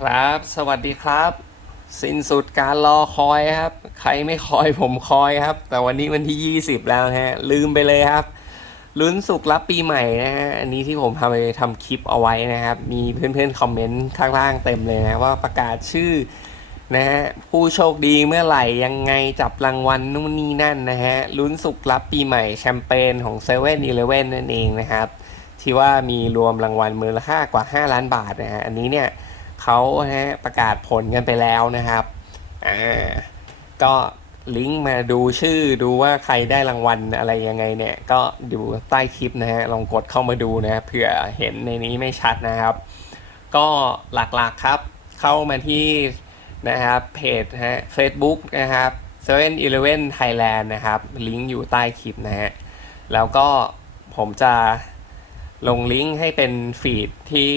ครับ สวัสดีครับ สิ้นสุดการรอคอยครับ ใครไม่คอยผมคอยครับ แต่วันนี้วันที่ 20 แล้วฮะ ลืมไปเลยครับ ลุ้นสุกรับปีใหม่นะฮะ อันนี้ที่ผมทำไปทำคลิปเอาไว้นะครับ มีเพื่อนๆคอมเมนต์ข้างล่างเต็มเลยนะว่าประกาศชื่อนะฮะผู้โชคดีเมื่อไหร่ยังไงจับรางวัลนู่นนี่นั่นนะฮะลุ้นสุกรับปีใหม่แชมเปญของ7 e เ e ่ e อนั่นเองนะครับ ที่ว่ามีรวมรางวัลมูลค่ากว่า 5 ล้านบาทนะฮะอันนี้เนี่ย เขาฮะประกาศผลกันไปแล้วนะครับอ่าก็ลิงก์มาดูชื่อดูว่าใครได้รางวัลอะไรยังไงเนี่ย ก็ดูใต้คลิปนะฮะลองกดเข้ามาดูนะเผื่อเห็นในนี้ไม่ชัดนะครับ ก็หลักๆครับ เข้ามาที่นะครับเพจฮะ Facebook นะครับ7 e เ e ่ e ไ Thailand นะครับ ลิงก์อยู่ใต้คลิปนะฮะ แล้วก็ผมจะลงลิงก์ให้เป็นฟีดที่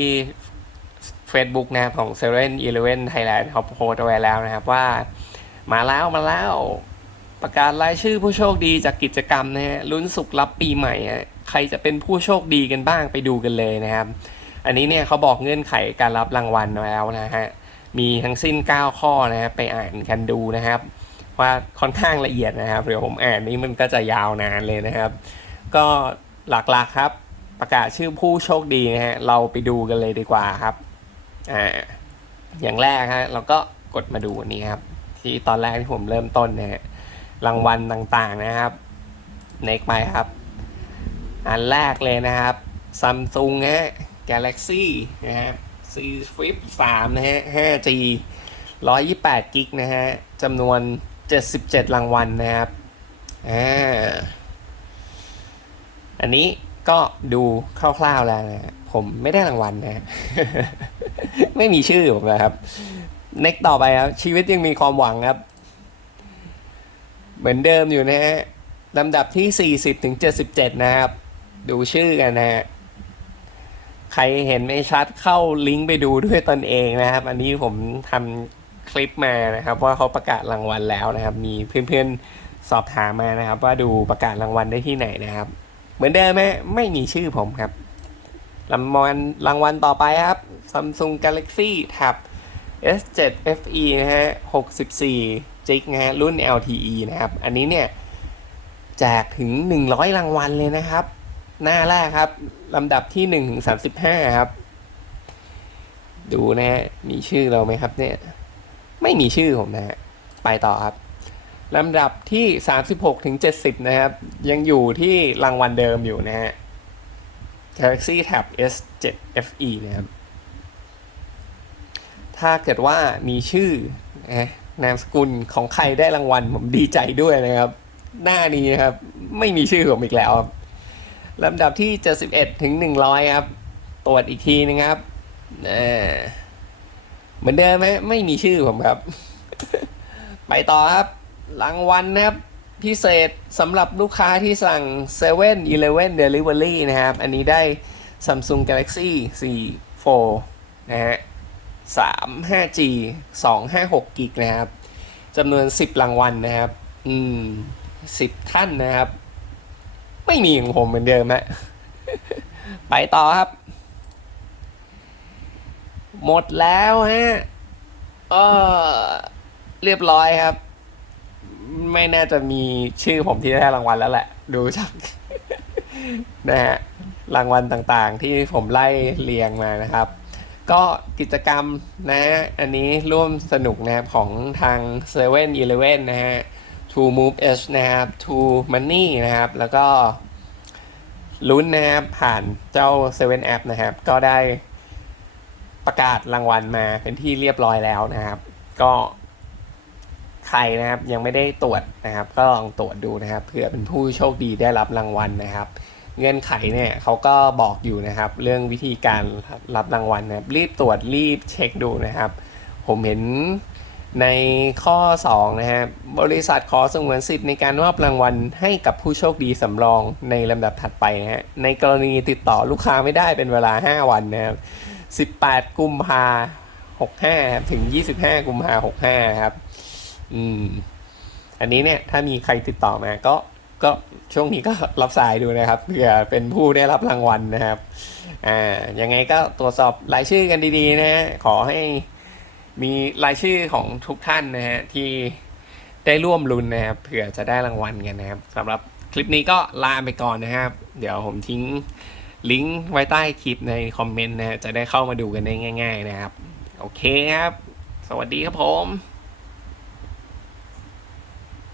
Facebook นะครับของ7 e เ e ่ e ไ Thailand เขาโพสต์เอาไว้แล้วนะครับว่า มาแล้วมาแล้วประกาศรายชื่อผู้โชคดีจากกิจกรรมนะฮะลุ้นสุขรับปีใหม่อะใครจะเป็นผู้โชคดีกันบ้างไปดูกันเลยนะครับ อันนี้เนี่ยเขาบอกเงื่อนไขการรับรางวัลแล้วนะฮะมีทั้งสิ้น 9 ข้อนะครับไปอ่านกันดูนะครับ ว่าค่อนข้างละเอียดนะครับเดี๋ยวผมอ่านนี้มันก็จะยาวนานเลยนะครับ ก็หลักๆครับประกาศชื่อผู้โชคดีนะฮะเราไปดูกันเลยดีกว่าครับ อ่าอย่างแรกฮะเราก็กดมาดูนี้ครับ ที่ตอนแรกที่ผมเริ่มต้นนะฮะรางวัลต่างๆนะครับเนกไปครับ อันแรกเลยนะครับ Samsung ฮะ Galaxy นะฮะ C Flip 3 นะฮะ 5G 128กิกนะฮะจำนวน 77 รางวัลนะครับอ่าอันนี้ก็ดูคร่าวๆแล้วนะฮะผมไม่ได้รางวัลนะฮะไม่มีชื่อผมนะครับ เน็กต่อไปครับ ชีวิตยังมีความหวังครับ เหมือนเดิมอยู่นะฮะลำดับที่ 40ถึง77 นะครับ ดูชื่อกันนะฮะใครเห็นไม่ชัดเข้าลิงก์ไปดูด้วยตนเองนะครับ อันนี้ผมทำคลิปมานะครับ ว่าเขาประกาศรางวัลแล้วนะครับ มีเพื่อนๆสอบถามมานะครับ ว่าดูประกาศรางวัลได้ที่ไหนนะครับ เหมือนเดิมไหมไม่มีชื่อผมครับ รางวัลรางวัลต่อไปครับ Samsung Galaxy Tab S7 FE นะฮะ 64 จิกนะฮะ รุ่น LTE นะครับ อันนี้เนี่ยแจกถึง 100 รางวัลเลยนะครับ หน้าแรกครับ ลำดับที่ 1 ถึง 35 ครับ ดูนะฮะ มีชื่อเราไหมครับเนี่ย ไม่มีชื่อผมนะฮะ ไปต่อครับ ลำดับที่ 36 ถึง 70 นะครับ ยังอยู่ที่รางวัลเดิมอยู่นะฮะ Galaxy Tab S7 FE นะครับ ถ้าเกิดว่ามีชื่อนามสกุลของใครได้รางวัลผมดีใจด้วยนะครับ หน้านี้ครับ ไม่มีชื่อผมอีกแล้วครับลำดับที่ 71 ถึง 100 ครับ ตรวจอีกทีนึงครับอ่าเหมือนเดิมไหมไม่มีชื่อผมครับ ไปต่อครับ รางวัลนะครับ พิเศษสำหรับลูกค้าที่สั่ง7 e เ e ่ e Delivery นะครับ อันนี้ได้ Samsung Galaxy 4 4นะฮะ3 5G 2 5 6กิกนะครับจำนวน 10 รางวัลนะครับ อืม 10 ท่านนะครับ ไม่มีของผมเหมือนเดิมฮะไปต่อครับ หมดแล้วฮะเออเรียบร้อยครับ ไม่น่าจะมีชื่อผมที่ได้รางวัลแล้วแหละ ดูจากนะฮะรางวัลต่างๆ ที่ผมไล่เรียงมานะครับ ก็กิจกรรมนะฮะอันนี้ร่วมสนุกนะครับของทาง7 e เ e ่ e อนะฮะ To Move H นะครับ To Money นะครับ แล้วก็ลุ้นนะครับผ่านเจ้า7 App นะครับ ก็ได้ประกาศรางวัลมาเป็นที่เรียบร้อยแล้วนะครับ ก็ ใครนะครับยังไม่ได้ตรวจนะครับ ก็ลองตรวจดูนะครับเผื่อเป็นผู้โชคดีได้รับรางวัลนะครับ เงื่อนไขเนี่ยเขาก็บอกอยู่นะครับ เรื่องวิธีการรับรางวัลนะครับ รีบตรวจรีบเช็คดูนะครับ ผมเห็นในข้อ 2 นะครับบริษัทขอสงวนสิทธิ์ในการมอบรางวัลให้กับผู้โชคดีสำรองในลำดับถัดไปนะฮะในกรณีติดต่อลูกค้าไม่ได้เป็นเวลา 5 วันนะครับ 18 กุมภา65 ถึง 25 กุมภา65 ครับ อืม อันนี้เนี่ย ถ้ามีใครติดต่อมาก็ก็ช่วงนี้ก็รับสายดูนะครับเผื่อเป็นผู้ได้รับรางวัลนะครับ อ่ายังไงก็ตรวจสอบรายชื่อกันดีๆ นะฮะขอให้มีรายชื่อของทุกท่านนะฮะที่ได้ร่วมลุ้นนะครับเผื่อจะได้รางวัลกันนะครับสำหรับคลิปนี้ก็ลาไปก่อนนะครับ เดี๋ยวผมทิ้งลิงก์ไว้ใต้คลิปในคอมเมนต์นะจะได้เข้ามาดูกันได้ง่าย ๆ นะครับ โอเคครับ สวัสดีครับผม